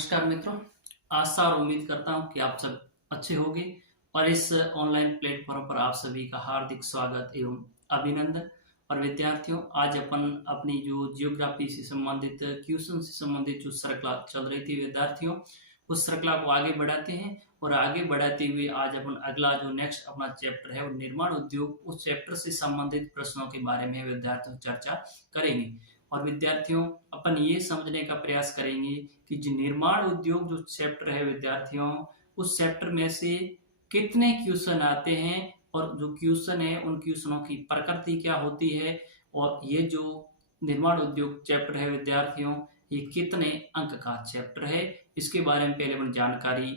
नमस्कार मित्रों। आशा और उम्मीद करता हूँ कि आप सब अच्छे होंगे और इस ऑनलाइन प्लेटफॉर्म पर आप सभी का हार्दिक स्वागत एवं अभिनंदन। और विद्यार्थियों, आज अपन अपनी जो जियोग्राफी से संबंधित क्वेश्चन से संबंधित जो श्रृंखला चल रही थी विद्यार्थियों, उस श्रृंखला को आगे बढ़ाते हैं। और आगे बढ़ाते हुए आज अपन अगला जो नेक्स्ट अपना चैप्टर है वो निर्माण उद्योग, उस चैप्टर से संबंधित प्रश्नों के बारे में विद्यार्थियों चर्चा करेंगे। और विद्यार्थियों, अपन ये समझने का प्रयास करेंगे कि जो निर्माण उद्योग जो चैप्टर है विद्यार्थियों, उस चैप्टर में से कितने क्वेश्चन आते हैं और जो क्वेश्चन है उन क्वेश्चनों की प्रकृति क्या होती है, और ये जो निर्माण उद्योग चैप्टर है विद्यार्थियों, ये कितने अंक का चैप्टर है, इसके बारे में पहले हम जानकारी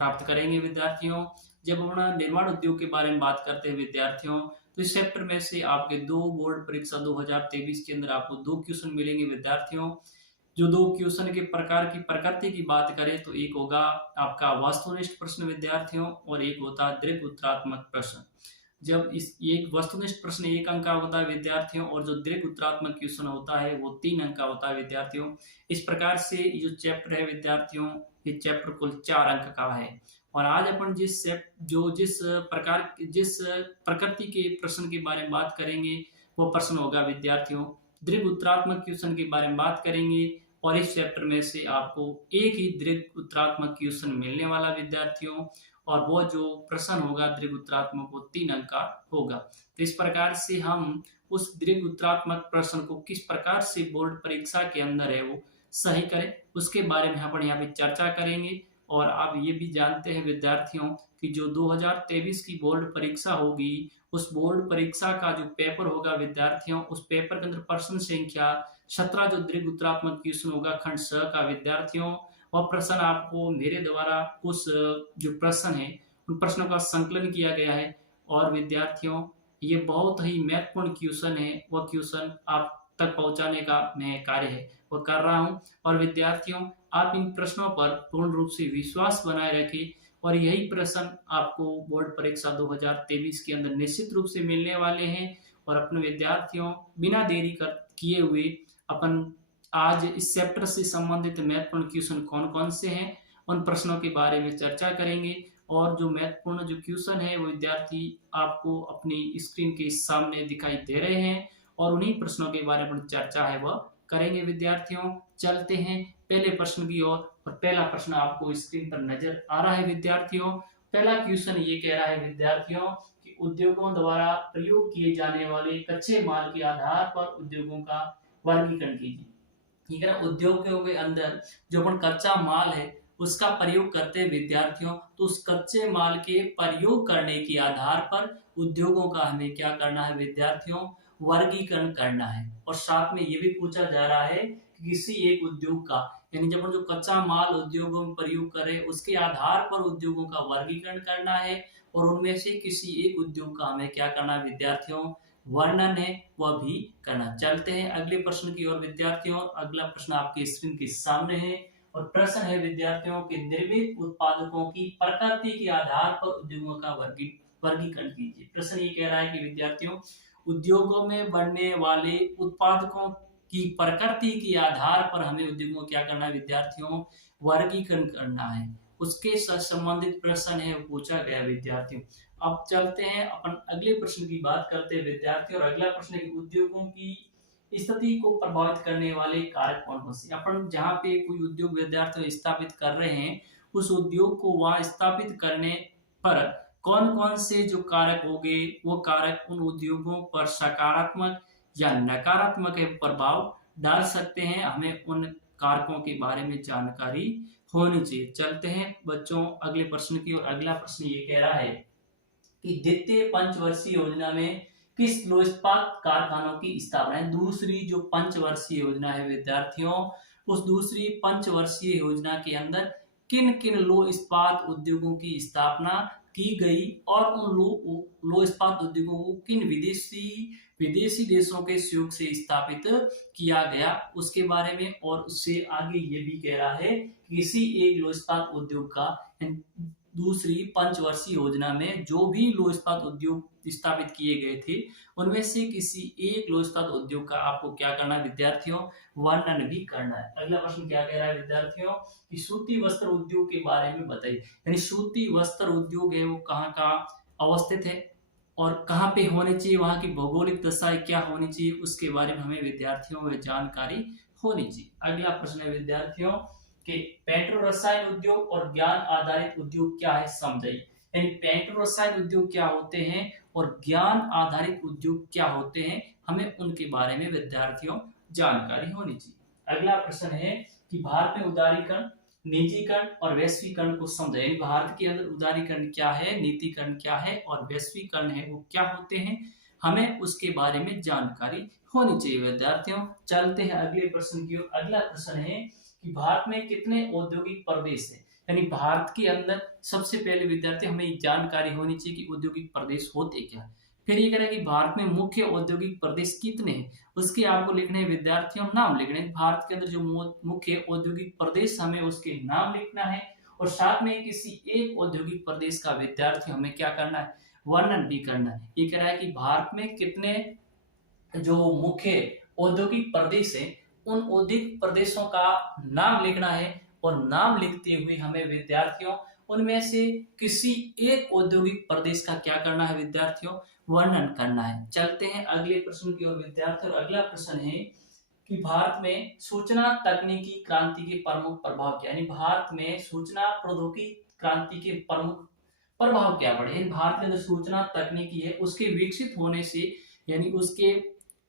प्राप्त करेंगे विद्यार्थियों। जब हम निर्माण उद्योग के बारे में बात करते हैं विद्यार्थियों, तो इस चैप्टर में से आपके दो बोर्ड परीक्षा 2023 के अंदर आपको दो क्वेश्चन मिलेंगे विद्यार्थियों। जो दो क्वेश्चन के प्रकार की प्रकृति की बात करें तो एक होगा आपका वस्तुनिष्ठ प्रश्न विद्यार्थियों और एक होता है दीर्घ उत्तरात्मक प्रश्न। जब इस एक वस्तुनिष्ठ प्रश्न 1 अंक का होता है विद्यार्थियों और जो दीर्घ उत्तरात्मक क्वेश्चन होता है वो 3 अंक का होता है विद्यार्थियों। इस प्रकार से ये जो चैप्टर है विद्यार्थियों, ये चैप्टर कुल 4 अंक का है। और आज अपन जिस प्रकृति के प्रश्न के बारे में बात करेंगे वो प्रश्न होगा विद्यार्थियों दीर्घ उत्तरात्मक क्वेश्चन के बारे में बात करेंगे। और इस चैप्टर में से आपको एक ही दीर्घ उत्तरात्मक क्वेश्चन मिलने वाला विद्यार्थियों, और वो जो प्रश्न होगा दीर्घ उत्तरात्मक वो 3 अंक का होगा। तो इस प्रकार से हम उस दीर्घ उत्तरात्मक प्रश्न को किस प्रकार से बोर्ड परीक्षा के अंदर है वो सही करें, उसके बारे में अपन यहाँ पे चर्चा करेंगे। और आप ये भी जानते हैं विद्यार्थियों कि जो 2023 की बोर्ड परीक्षा होगी, उस बोर्ड परीक्षा का जो पेपर होगा विद्यार्थियों, उस पेपर के अंदर प्रश्न संख्या 17 जो दीर्घ उत्तरात्मक क्वेश्चन होगा खंड स का विद्यार्थियों, और प्रश्न आपको मेरे द्वारा उस जो प्रश्न है उन प्रश्नों का संकलन किया गया है। और विद्यार्थियों, ये बहुत ही महत्वपूर्ण क्वेश्चन है, वह क्वेश्चन आप तक पहुंचाने का मैं कार्य है वो कर रहा हूं। और विद्यार्थियों, आप इन प्रश्नों पर पूर्ण रूप से विश्वास बनाए रखें, और यही प्रश्न आपको बोर्ड परीक्षा 2023 के अंदर निश्चित रूप से मिलने वाले हैं। और अपने विद्यार्थियों, बिना देरी कर किए हुए अपन आज इस चैप्टर से संबंधित महत्वपूर्ण क्वेश्चन कौन कौन से हैं उन प्रश्नों के बारे में चर्चा करेंगे। और जो महत्वपूर्ण जो क्वेश्चन है वो विद्यार्थी आपको अपनी स्क्रीन के सामने दिखाई दे रहे हैं, और उन्हीं प्रश्नों के बारे में चर्चा है वह करेंगे विद्यार्थियों। चलते हैं पहले प्रश्न की ओर। और पहला प्रश्न आपको स्क्रीन पर नजर आ रहा है विद्यार्थियों। पहला क्वेश्चन ये कह रहा है विद्यार्थियों कि उद्योगों द्वारा प्रयोग किए जाने वाले कच्चे माल के आधार पर उद्योगों का वर्गीकरण कीजिए। ठीक है ना, उद्योगों के अंदर जो अपन कच्चा माल है उसका प्रयोग करते हैं विद्यार्थियों, तो उस कच्चे माल के प्रयोग करने के आधार पर उद्योगों का हमें क्या करना है विद्यार्थियों, वर्गीकरण करना है। और साथ में ये भी पूछा जा रहा है कि किसी एक उद्योग का, यानी जब हम जो कच्चा माल उद्योगों में प्रयोग करें उसके आधार पर उद्योगों का वर्गीकरण करना है, और उनमें से किसी एक उद्योग का हमें क्या करना है विद्यार्थियों, वर्णन है वह भी करना। चलते हैं अगले प्रश्न की ओर विद्यार्थियों। अगला प्रश्न आपके स्क्रीन के सामने है, और प्रश्न है विद्यार्थियों के निर्मित उत्पादकों की प्रकृति के आधार पर उद्योगों का वर्गीकरण कीजिए। प्रश्न ये कह रहा है कि विद्यार्थियों, उद्योगों में बनने वाले उत्पादकों की प्रकृति के आधार पर हमें उद्योगों क्या करना है विद्यार्थियों, वर्गीकरण करना है। उसके साथ संबंधित प्रश्न है पूछा गया विद्यार्थियों। अब चलते हैं अपन अगले प्रश्न की बात करते हैं विद्यार्थियों। और अगला प्रश्न है उद्योगों की स्थिति को प्रभावित करने वाले कारक कौन कौन से। अपन जहाँ पे कोई उद्योग विद्यार्थी स्थापित कर रहे हैं, उस उद्योग को वहां स्थापित करने पर कौन कौन से जो कारक होंगे, वो कारक उन उद्योगों पर सकारात्मक या नकारात्मक प्रभाव डाल सकते हैं, हमें उन कारकों के बारे में जानकारी होनी चाहिए। चलते हैं बच्चों अगले प्रश्न की ओर। अगला प्रश्न ये कह रहा है कि द्वितीय पंचवर्षीय योजना में किस लौह इस्पात कारखानों की स्थापना है। दूसरी जो पंचवर्षीय योजना है विद्यार्थियों, उस दूसरी पंचवर्षीय योजना के अंदर किन किन लौह इस्पात उद्योगों की स्थापना की गई, और उन लौह इस्पात उद्योगों को किन विदेशी देशों के सहयोग से स्थापित किया गया उसके बारे में। और उससे आगे ये भी कह रहा है कि किसी एक लौह इस्पात उद्योग का दूसरी पंचवर्षीय योजना में जो भी लौह इस्पात उद्योग स्थापित किए गए थे, उनमें से किसी एक लोकतांत्रिक उद्योग का आपको क्या करना है विद्यार्थियों, वर्णन भी करना है। अगला प्रश्न क्या कह रहा है विद्यार्थियों कि सूती वस्त्र उद्योग के बारे में बताइए। यानी सूती वस्त्र उद्योग है वो कहाँ कहाँ अवस्थित है और कहाँ पे होने चाहिए, वहां की भौगोलिक दशाएं क्या होनी चाहिए, उसके बारे में हमें विद्यार्थियों में जानकारी होनी चाहिए। अगला प्रश्न है विद्यार्थियों कि पेट्रो रसायन उद्योग और ज्ञान आधारित उद्योग क्या है समझाइए। यानी पेट्रो रसायन उद्योग क्या होते हैं और ज्ञान आधारित उद्योग क्या होते हैं, हमें उनके बारे में विद्यार्थियों जानकारी होनी चाहिए। अगला प्रश्न है कि भारत में उदारीकरण, निजीकरण और वैश्वीकरण को समझाइए। भारत के अंदर उदारीकरण क्या है, नीतिकरण क्या है और वैश्वीकरण है वो क्या होते हैं, हमें उसके बारे में जानकारी होनी चाहिए विद्यार्थियों। चलते हैं अगले प्रश्न की ओर। अगला प्रश्न है कि भारत में कितने औद्योगिक प्रदेश है। यानी भारत के अंदर सबसे पहले विद्यार्थी हमें जानकारी होनी चाहिए कि औद्योगिक प्रदेश होते क्या है। फिर ये कह रहा है कि भारत में मुख्य औद्योगिक प्रदेश कितने हैं, उसके आपको लिखने हैं विद्यार्थियों नाम लिखने हैं। भारत के अंदर जो मुख्य औद्योगिक प्रदेश हमें उसके नाम लिखना है और साथ में किसी एक औद्योगिक प्रदेश का विद्यार्थी हमें क्या करना है, वर्णन भी करना है। ये कह रहा है कि भारत में कितने जो मुख्य औद्योगिक प्रदेश है उन औद्योगिक प्रदेशों का नाम लिखना है और नाम लिखते हुए हमें विद्यार्थियों उनमें से किसी एक औद्योगिक प्रदेश का क्या करना है विद्यार्थियों, वर्णन करना है। चलते हैं अगले प्रश्न की ओर विद्यार्थियों। अगला प्रश्न है कि भारत में सूचना तकनीकी क्रांति के प्रमुख प्रभाव क्या, यानी भारत में सूचना प्रौद्योगिकी क्रांति के प्रमुख प्रभाव क्या पड़े। भारत के अंदर सूचना तकनीकी है उसके विकसित होने से यानी उसके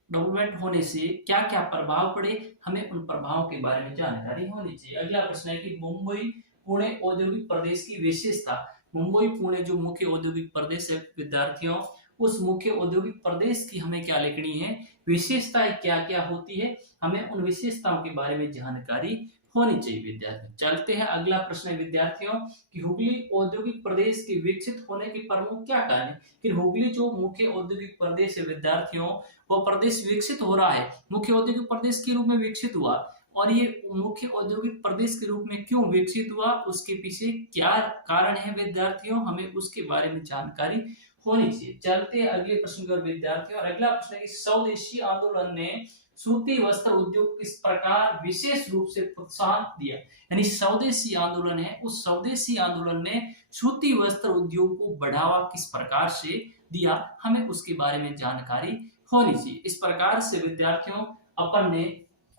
डेवलपमेंट होने से क्या क्या प्रभाव पड़े, हमें उन प्रभावों के बारे में जानकारी होनी चाहिए। अगला प्रश्न है कि मुंबई पुणे औद्योगिक प्रदेश की विशेषता। मुंबई पुणे जो मुख्य औद्योगिक प्रदेश है विद्यार्थियों, उस मुख्य औद्योगिक प्रदेश की हमें क्या लिखनी है, विशेषताएं क्या क्या होती है, हमें उन विशेषताओं के बारे में जानकारी होनी चाहिए विद्यार्थी। चलते हैं अगला प्रश्न है विद्यार्थियों कि हुगली औद्योगिक प्रदेश के विकसित होने के प्रमुख क्या कारण है। कि हुगली जो मुख्य औद्योगिक प्रदेश है विद्यार्थियों, वो प्रदेश विकसित हो रहा है, मुख्य औद्योगिक प्रदेश के रूप में विकसित हुआ और ये मुख्य औद्योगिक प्रदेश के रूप में क्यों विकसित हुआ, उसके पीछे क्या कारण है विद्यार्थियों, हमें उसके बारे में जानकारी होनी चाहिए। चलते हैं अगले प्रश्न की ओर विद्यार्थियों। और अगला प्रश्न है कि स्वदेशी आंदोलन ने सूती वस्त्र उद्योग किस प्रकार विशेष रूप से प्रोत्साहन दिया। यानी स्वदेशी आंदोलन है, उस स्वदेशी आंदोलन ने सूती वस्त्र उद्योग को बढ़ावा किस प्रकार से दिया, हमें उसके बारे में जानकारी होनी चाहिए। इस प्रकार से विद्यार्थियों अपन ने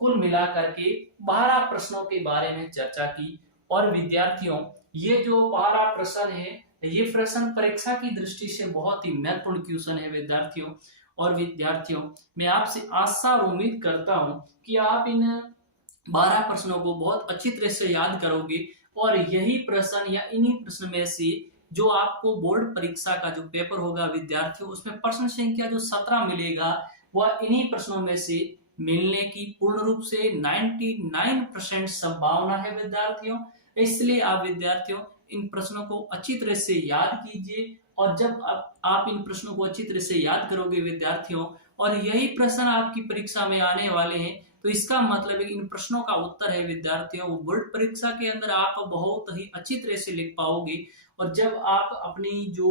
कुल मिलाकर के 12 प्रश्नों के बारे में चर्चा की और विद्यार्थियों ये जो 12 प्रश्न है ये प्रश्न परीक्षा की दृष्टि से बहुत ही महत्वपूर्ण क्वेश्चन है विद्यार्थियों। और विद्यार्थियों मैं आपसे आशा और उम्मीद करता हूं कि आप इन 12 प्रश्नों को बहुत अच्छी तरह से याद करोगे और यही प्रश्न या इन्हीं प्रश्न में से जो आपको बोर्ड परीक्षा का जो पेपर होगा विद्यार्थियों उसमें प्रश्न संख्या जो 17 मिलेगा वह इन्हीं प्रश्नों में से मिलने की पूर्ण रूप से 99% संभावना है विद्यार्थियों। इसलिए आप विद्यार्थियों इन प्रश्नों को अच्छी तरह से याद कीजिए और जब आप इन प्रश्नों को अच्छी तरह से याद करोगे विद्यार्थियों और यही प्रश्न आपकी परीक्षा में आने वाले हैं तो इसका मतलब है इन प्रश्नों का उत्तर है विद्यार्थियों वो बोर्ड परीक्षा के अंदर आप बहुत ही अच्छी तरह से लिख पाओगे। और जब आप अपनी जो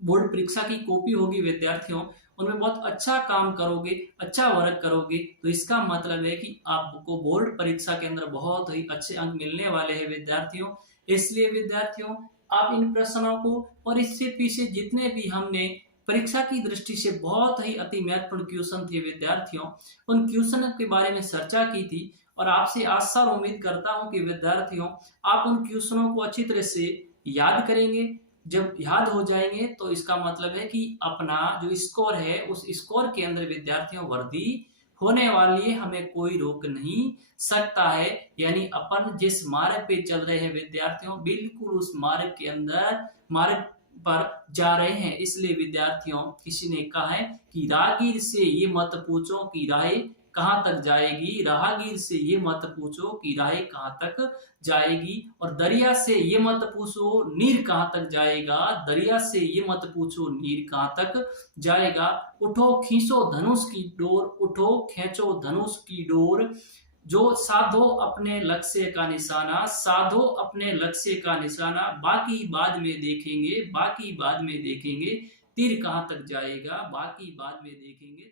बोर्ड परीक्षा की कॉपी होगी विद्यार्थियों उनमें बहुत अच्छा काम करोगे, अच्छा वर्क करोगे तो इसका मतलब है कि आपको बोर्ड परीक्षा के अंदर बहुत ही अच्छे अंक मिलने वाले हैं विद्यार्थियों। इसलिए विद्यार्थियों आप इन प्रश्नों को और इससे पीछे जितने भी हमने परीक्षा की दृष्टि से बहुत ही अति महत्वपूर्ण क्वेश्चन थे विद्यार्थियों उन क्वेश्चन के बारे में चर्चा की थी और आपसे आशा और उम्मीद करता हूं कि विद्यार्थियों आप उन क्वेश्चनों को अच्छी तरह से याद करेंगे। जब याद हो जाएंगे तो इसका मतलब है कि अपना जो स्कोर है उस स्कोर के अंदर विद्यार्थियों वृद्धि होने वाली है, हमें कोई रोक नहीं सकता है। यानी अपन जिस मार्ग पे चल रहे हैं विद्यार्थियों बिल्कुल उस मार्ग पर जा रहे हैं। इसलिए विद्यार्थियों किसी ने कहा है कि राहगीर से ये मत पूछो कि राह कहाँ तक जाएगी, राहगीर से ये मत पूछो कि राह कहाँ तक जाएगी और दरिया से ये मत पूछो नीर कहाँ तक जाएगा, दरिया से ये मत पूछो नीर कहाँ तक जाएगा। उठो खींचो धनुष की डोर, उठो खींचो धनुष की डोर, जो साधो अपने लक्ष्य का निशाना, साधो अपने लक्ष्य का निशाना, बाकी बाद में देखेंगे, बाकी बाद में देखेंगे, तीर कहाँ तक जाएगा बाकी बाद में देखेंगे।